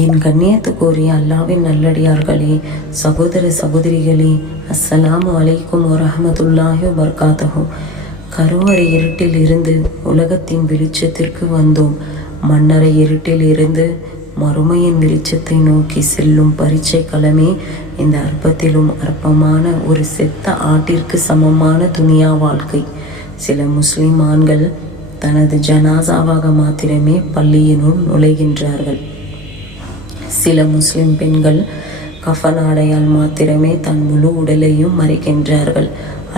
என் கண்ணியத்துக்குரிய அல்லாவின் நல்லடியார்களே, சகோதர சகோதரிகளே, அஸ்ஸலாமு அலைக்கும் வரஹ்மத்துல்லாஹி வபரகாத்துஹு. கருவறை இருட்டில் இருந்து உலகத்தின் வெளிச்சத்திற்கு வந்தோம். மன்னரை இருட்டில் இருந்து மறுமையின் வெளிச்சத்தை நோக்கி செல்லும் பரீட்சை களமே இந்த அற்பத்திலும் அற்பமான ஒரு செத்த ஆட்டிற்கு சமமான துனியா வாழ்க்கை. சில முஸ்லிம் ஆண்கள் தனது ஜனாசாவாக மாத்திரமே பள்ளியினுள் நுழைகின்றார்கள். சில முஸ்லிம் பெண்கள் கஃன் ஆடையால் மாத்திரமே தன் முழு உடலையும் மறைக்கின்றார்கள்,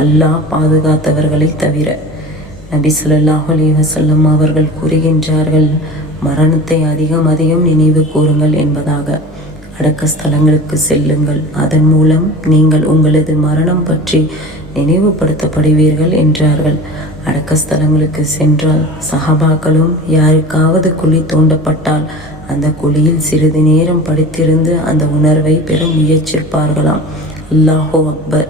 அல்லாஹ் பாதுகாத்தவர்களை தவிர. நபி ஸல்லல்லாஹு அலைஹி வஸல்லம் அவர்கள் கூறுகின்றார்கள், மரணத்தை அதிகம் நினைவு கூறுங்கள் என்பதாக. அடக்க ஸ்தலங்களுக்கு செல்லுங்கள், அதன் மூலம் நீங்கள் உங்களது மரணம் பற்றி நினைவுபடுத்தப்படுவீர்கள் என்றார்கள். அடக்க ஸ்தலங்களுக்கு சென்றால் சஹாபாக்களும் யாருக்காவது குழி தோண்டப்பட்டால் அந்த குழியில் சிறிது நேரம் படித்திருந்து அந்த உணர்வை பெற முயற்சிப்பார்களாம். அல்லாஹு அக்பர்.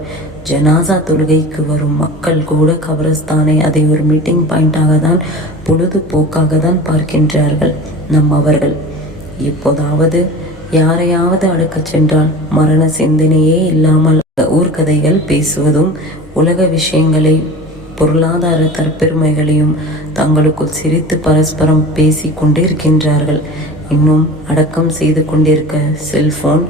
ஜனாசா தொழுகைக்கு வரும் மக்கள் கூட கபரஸ்தானை அதை ஒரு மீட்டிங் பாயிண்டாக தான், பொழுதுபோக்காக தான் பார்க்கின்றார்கள். அவர்கள் இப்போதாவது யாரையாவது அடக்கச் சென்றால் மரண சிந்தனையே இல்லாமல் ஊர்கதைகள் பேசுவதும் உலக விஷயங்களை பொருளாதார தற்பெருமைகளையும் தங்களுக்குள் சிரித்து பரஸ்பரம் பேசி கொண்டிருக்கின்றார்கள். இன்னும் அடக்கம் செய்து கொண்டிருக்க செல்போன்,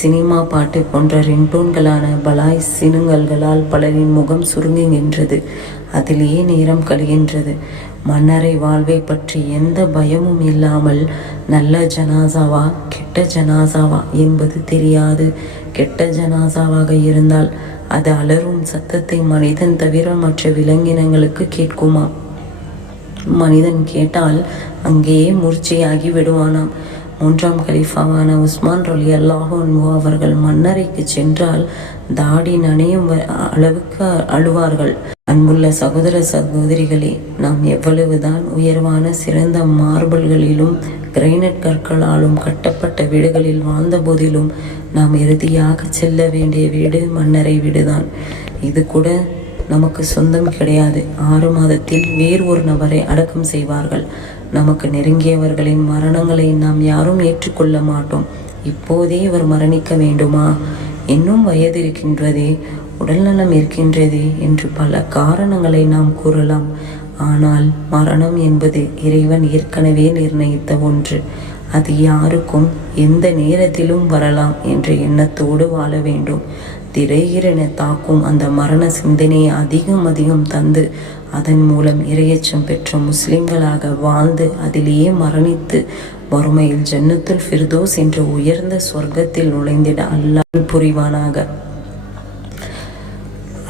சினிமா பாட்டு போன்ற ரிங்டோன்களான பலாய் சினுங்கல்களால் பலரின் முகம் சுருங்குகின்றது. அதிலேயே நேரம் கழிகின்றது. மன்னரை வாழ்வை பற்றி எந்த பயமும் இல்லாமல் நல்ல ஜனாசாவா கெட்ட ஜனாசாவா என்பது தெரியாது. கெட்ட ஜனாசாவாக இருந்தால் அது அலறும் சத்தத்தை மனிதன் தவிர மற்ற விலங்கினங்களுக்கு கேட்குமா? மனிதன் கேட்டால் அங்கேயே மூர்ச்சையாகி விடுவானாம். 3ஆம் கலீஃபாவான உஸ்மான் ரலியல்லாஹு அன்ஹு அவர்கள் மன்னரைக்கு சென்றால் தாடி நனையும் அளவுக்கு அழுவார்கள். அன்புள்ள சகோதர சகோதரிகளே, நாம் எவ்வளவுதான் உயர்வான சிறந்த மார்பிள்களிலும் கிரைனட் கற்களாலும் கட்டப்பட்ட வீடுகளில் வாழ்ந்த போதிலும் நாம் இறுதியாக செல்ல வேண்டிய வீடு மன்னரை வீடுதான். இது கூட நமக்கு சொந்தம் கிடையாது. 6 மாதத்தில் வேறு ஒரு நபரை அடக்கம் செய்வார்கள். நமக்கு நெருங்கியவர்களின் மரணங்களை நாம் யாரும் ஏற்றுக்கொள்ள மாட்டோம். இப்போதே இவர் மரணிக்க வேண்டுமா? இன்னும் வயது இருக்கின்றதே, உடல்நலம் இருக்கின்றதே என்று பல காரணங்களை நாம் கூறலாம். ஆனால் மரணம் என்பது இறைவன் ஏற்கனவே நிர்ணயித்த ஒன்று. அது யாருக்கும் எந்த நேரத்திலும் வரலாம் என்ற எண்ணத்தோடு வாழ வேண்டும். திடீரென தாக்கும் அந்த மரண சிந்தனையை அதிகம் தந்து அதன் மூலம் இரையச்சம் பெற்ற முஸ்லிம்களாக வாழ்ந்து அதிலேயே மரணித்து மறுமையில் ஜன்னத்துல் ஃபிர்தோஸ் என்ற உயர்ந்த சொர்க்கத்தில் நுழைந்திட அல்லாஹ் புரிவானாக.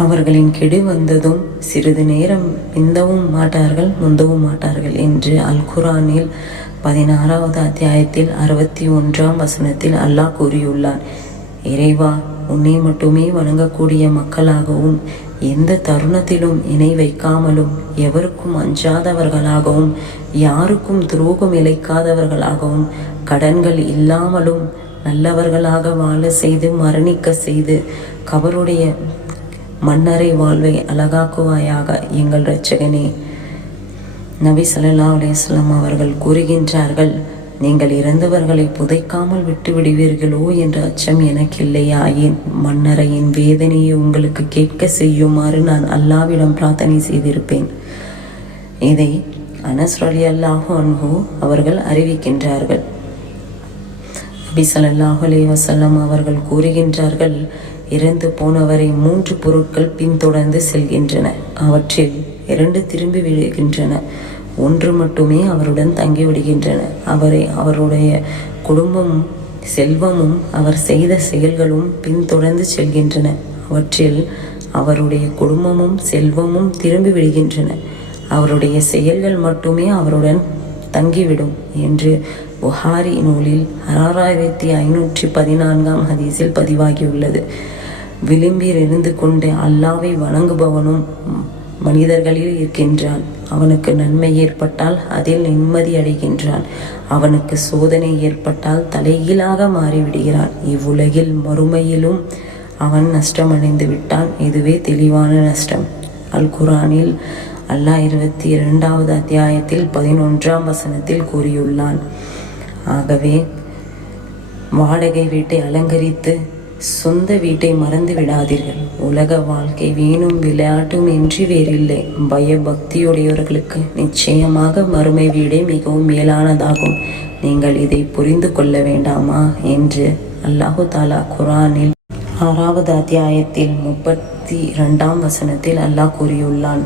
அவர்களின் கெடு வந்ததும் சிறிது நேரம் பிந்தவும் மாட்டார்கள், முந்தவும் மாட்டார்கள் என்று அல் குர்ஆனில் 16வது அத்தியாயத்தில் 61ஆம் வசனத்தில் அல்லாஹ் கூறியுள்ளார். இறைவா, உன்னை மட்டுமே வணங்கக்கூடிய மக்களாகவும் எந்த தருணத்திலும் இணை வைக்காமலும் எவருக்கும் அஞ்சாதவர்களாகவும் யாருக்கும் துரோகம் இழைக்காதவர்களாகவும் கடன்கள் இல்லாமலும் நல்லவர்களாக வாழ செய்து மரணிக்க செய்து கபருடைய மன்னரை வாழ்வை அழகாக்குவாயாக எங்கள் இரட்சகனே. நபி ஸல்லல்லாஹு அலைஹி வஸல்லம் அவர்கள் கூறுகின்றார்கள், நீங்கள் இறந்தவர்களை புதைக்காமல் விட்டு விடுவீர்களோ என்ற அச்சம் எனக்கு இல்லையாயின் மன்னரையின் வேதனையை உங்களுக்கு கேட்க செய்யுமாறு நான் அல்லாவிடம் பிரார்த்தனை செய்திருப்பேன். இதை அனஸ் ரலியல்லாஹு அன்ஹு அவர்கள் அறிவிக்கின்றார்கள். நபி ஸல்லல்லாஹு அலைஹி வஸல்லம் அவர்கள் கூறுகின்றார்கள், இறந்து போனவரை 3 பொருட்கள் பின்தொடர்ந்து செல்கின்றன. அவற்றில் 2 திரும்பி விடுகின்றன, 1 மட்டுமே அவருடன் தங்கிவிடுகின்றன. அவருடைய குடும்பமும் செல்வமும் அவர் செய்த செயல்களும் பின்தொடர்ந்து செல்கின்றன. அவற்றில் அவருடைய குடும்பமும் செல்வமும் திரும்பி விடுகின்றன, அவருடைய செயல்கள் மட்டுமே அவருடன் தங்கிவிடும் என்று புகாரி நூலில் 6514ஆம் ஹதீஸில் பதிவாகியுள்ளது. விளிம்பில் இருந்து கொண்டு அல்லாவை வணங்குபவனும் மனிதர்களில் இருக்கின்றான். அவனுக்கு நன்மை ஏற்பட்டால் அதில் நிம்மதி அடைகின்றான். அவனுக்கு சோதனை ஏற்பட்டால் தலைகீழாக மாறிவிடுகிறான். இவ்வுலகில் மறுமையிலும் அவன் நஷ்டமடைந்து விட்டான். இதுவே தெளிவான நஷ்டம். அல் குர்ஆனில் அல்லாஹ் 22வது அத்தியாயத்தில் 11ஆம் வசனத்தில் கூறியுள்ளான். ஆகவே வாடகை வீட்டை அலங்கரித்து சொந்த வீட்டை மறந்து விடாதீர்கள். உலக வாழ்க்கை வீணும் விளையாட்டும் இன்றி வேறில்லை. பயபக்தியுடையவர்களுக்கு நிச்சயமாக மறுமை வீடே மிகவும் மேலானதாகும். நீங்கள் இதை புரிந்து கொள்ள வேண்டாமா என்று அல்லாஹு தாலா குரானில் 6வது அத்தியாயத்தில் 32ஆம் வசனத்தில் அல்லாஹ் கூறியுள்ளான்.